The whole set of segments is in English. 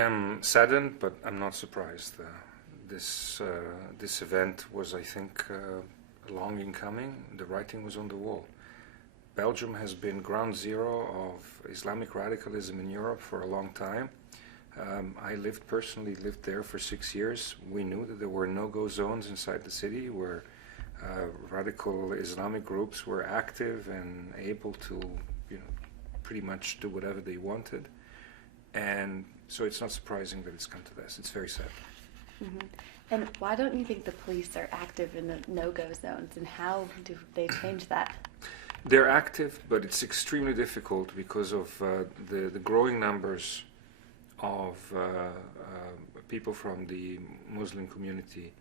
am saddened, but I'm not surprised. This event was, I think, long in coming. The writing was on the wall. Belgium has been ground zero of Islamic radicalism in Europe for a long time. I personally lived there for 6 years. We knew that there were no-go zones inside the city where radical Islamic groups were active and able to, pretty much do whatever they wanted. And so it's not surprising that it's come to this. It's very sad. Mm-hmm. And why don't you think the police are active in the no-go zones, and how do they change that? They're active, but it's extremely difficult because of the growing numbers of people from the Muslim community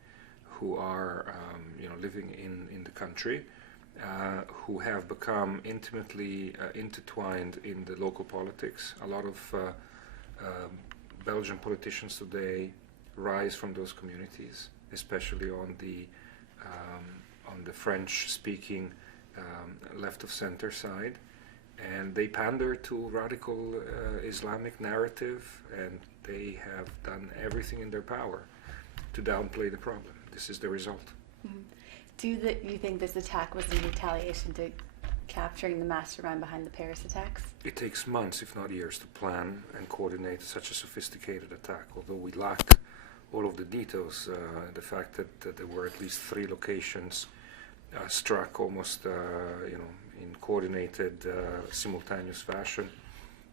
who are living in the country, who have become intimately intertwined in the local politics. A lot of Belgian politicians today rise from those communities, especially on the French-speaking left of center side, and they pander to radical Islamic narrative, and they have done everything in their power to downplay the problem. This is the result. Mm-hmm. Do you think this attack was in retaliation to capturing the mastermind behind the Paris attacks? It takes months, if not years, to plan and coordinate such a sophisticated attack. Although we lacked all of the details, the fact that there were at least 3 locations struck almost in coordinated, simultaneous fashion.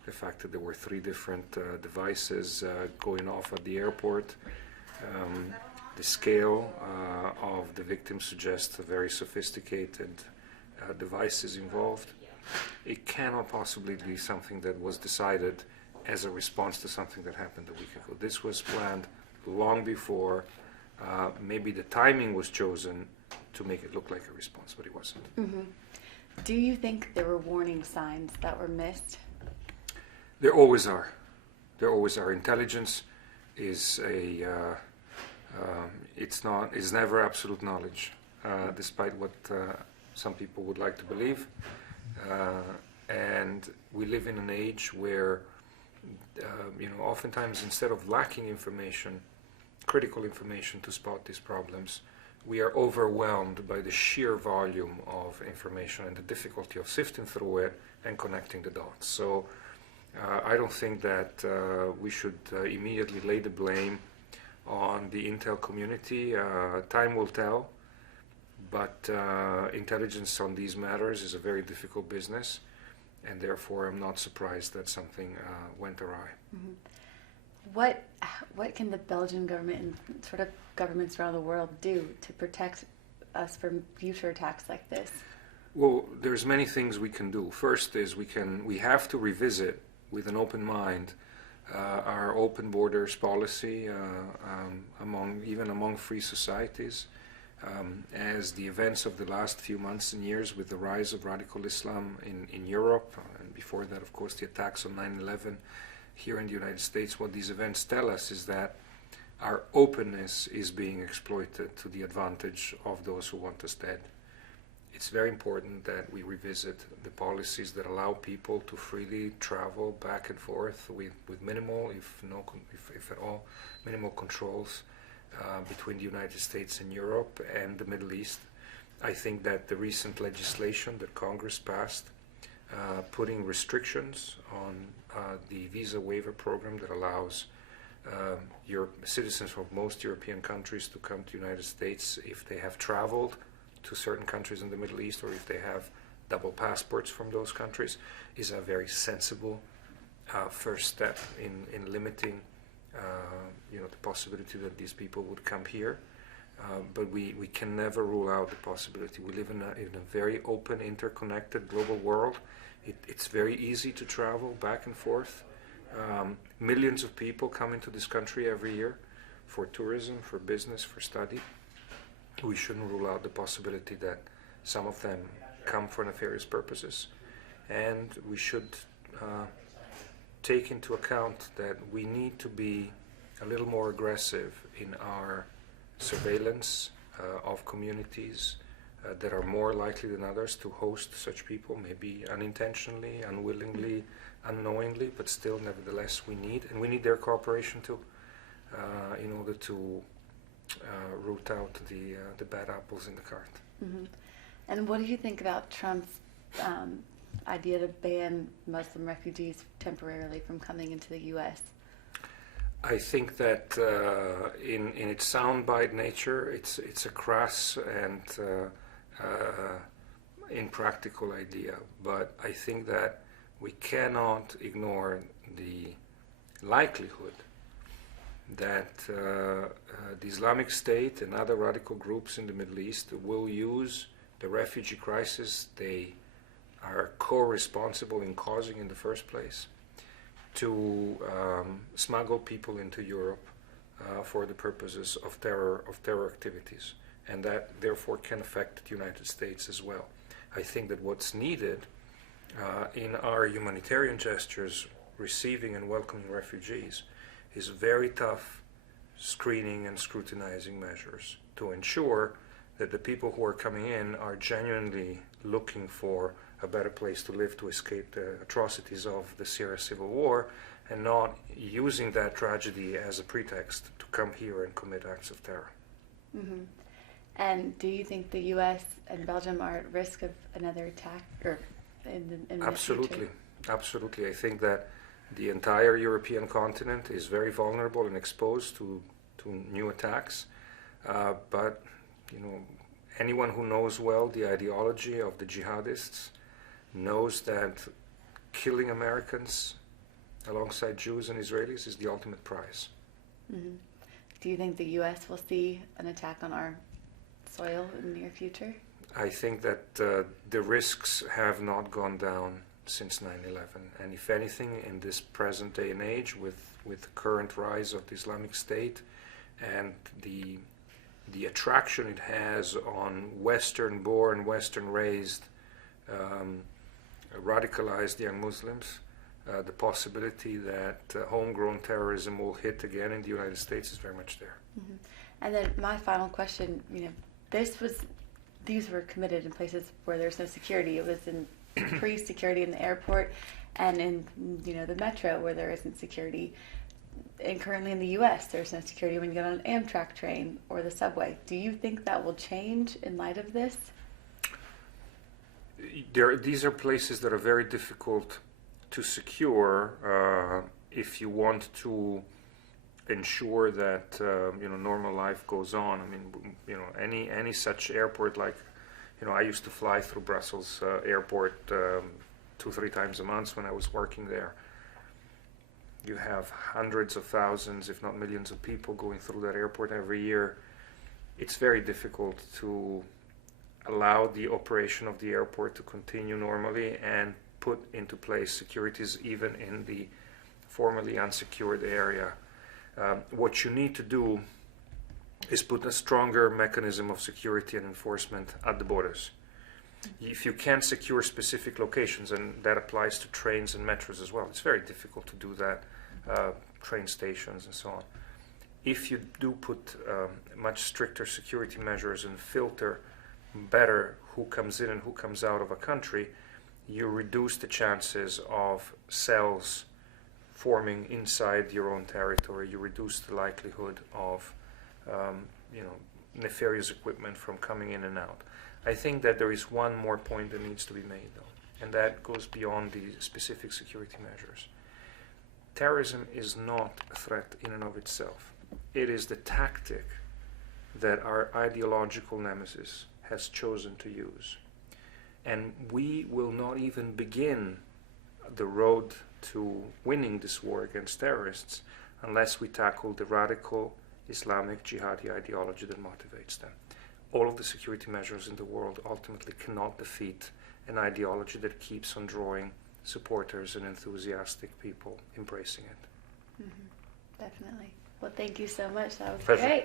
The fact that there were 3 different devices going off at the airport. The scale of the victim suggests a very sophisticated devices involved. It cannot possibly be something that was decided as a response to something that happened a week ago. This was planned long before. Maybe the timing was chosen to make it look like a response, but it wasn't. Mm-hmm. Do you think there were warning signs that were missed? There always are. There always are. Intelligence is is never absolute knowledge, despite what some people would like to believe. And we live in an age where, oftentimes instead of lacking information, critical information to spot these problems, we are overwhelmed by the sheer volume of information and the difficulty of sifting through it and connecting the dots. So I don't think that we should immediately lay the blame on the intel community. Time will tell, but intelligence on these matters is a very difficult business, and therefore I'm not surprised that something went awry. Mm-hmm. What can the Belgian government and sort of governments around the world do to protect us from future attacks like this? Well, there's many things we can do. First is we have to revisit with an open mind our open borders policy among free societies. As the events of the last few months and years with the rise of radical Islam in Europe, and before that, of course, the attacks on 9/11 here in the United States, what these events tell us is that our openness is being exploited to the advantage of those who want us dead. It's very important that we revisit the policies that allow people to freely travel back and forth with minimal, if at all, minimal controls between the United States and Europe and the Middle East. I think that the recent legislation that Congress passed, putting restrictions on the visa waiver program that allows citizens of most European countries to come to the United States if they have traveled to certain countries in the Middle East or if they have double passports from those countries, is a very sensible first step in limiting the possibility that these people would come here. But we can never rule out the possibility. We live in a very open, interconnected global world. It's very easy to travel back and forth. Millions of people come into this country every year for tourism, for business, for study. We shouldn't rule out the possibility that some of them come for nefarious purposes. And we should take into account that we need to be a little more aggressive in our surveillance of communities that are more likely than others to host such people, maybe unintentionally, unwillingly, unknowingly, but still, nevertheless, we need their cooperation too, in order to root out the bad apples in the cart. Mm-hmm. And what do you think about Trump's idea to ban Muslim refugees temporarily from coming into the U.S.? I think that in its soundbite nature, it's a crass and impractical idea. But I think that we cannot ignore the likelihood that the Islamic State and other radical groups in the Middle East will use the refugee crisis they are co-responsible in causing in the first place to smuggle people into Europe for the purposes of terror activities, and that therefore can affect the United States as well. I think that what's needed in our humanitarian gestures, receiving and welcoming refugees, is very tough screening and scrutinizing measures to ensure that the people who are coming in are genuinely looking for a better place to live, to escape the atrocities of the Syria civil war, and not using that tragedy as a pretext to come here and commit acts of terror. Mm-hmm. And do you think the US and Belgium are at risk of another attack or in the Absolutely. future? Absolutely. I think that the entire European continent is very vulnerable and exposed to new attacks. But anyone who knows well the ideology of the jihadists knows that killing Americans alongside Jews and Israelis is the ultimate prize. Mm-hmm. Do you think the U.S. will see an attack on our soil in the near future? I think that the risks have not gone down since 9/11, and if anything, in this present day and age, with the current rise of the Islamic State and the attraction it has on Western-born, Western-raised, radicalized young Muslims, the possibility that homegrown terrorism will hit again in the United States is very much there. Mm-hmm. And then my final question, these were committed in places where there's no security. It was in pre-security in the airport and in the metro where there isn't security. And currently in the U.S. there's no security when you get on an Amtrak train or the subway. Do you think that will change in light of this? These are places that are very difficult to secure if you want to ensure that normal life goes on. I mean, any such airport, like I used to fly through Brussels airport 2-3 times a month when I was working there. You have hundreds of thousands, if not millions, of people going through that airport every year. It's very difficult to allow the operation of the airport to continue normally and put into place securities even in the formerly unsecured area. What you need to do is put a stronger mechanism of security and enforcement at the borders. If you can't secure specific locations, and that applies to trains and metros as well, it's very difficult to do that, train stations and so on. If you do put much stricter security measures and filter better who comes in and who comes out of a country, you reduce the chances of cells forming inside your own territory. You reduce the likelihood of nefarious equipment from coming in and out. I think that there is one more point that needs to be made, though, and that goes beyond the specific security measures. Terrorism is not a threat in and of itself. It is the tactic that our ideological nemesis has chosen to use. And we will not even begin the road to winning this war against terrorists unless we tackle the radical Islamic jihadi ideology that motivates them. All of the security measures in the world ultimately cannot defeat an ideology that keeps on drawing supporters and enthusiastic people embracing it. Mm-hmm. Definitely. Well, thank you so much. That was Pleasure. great.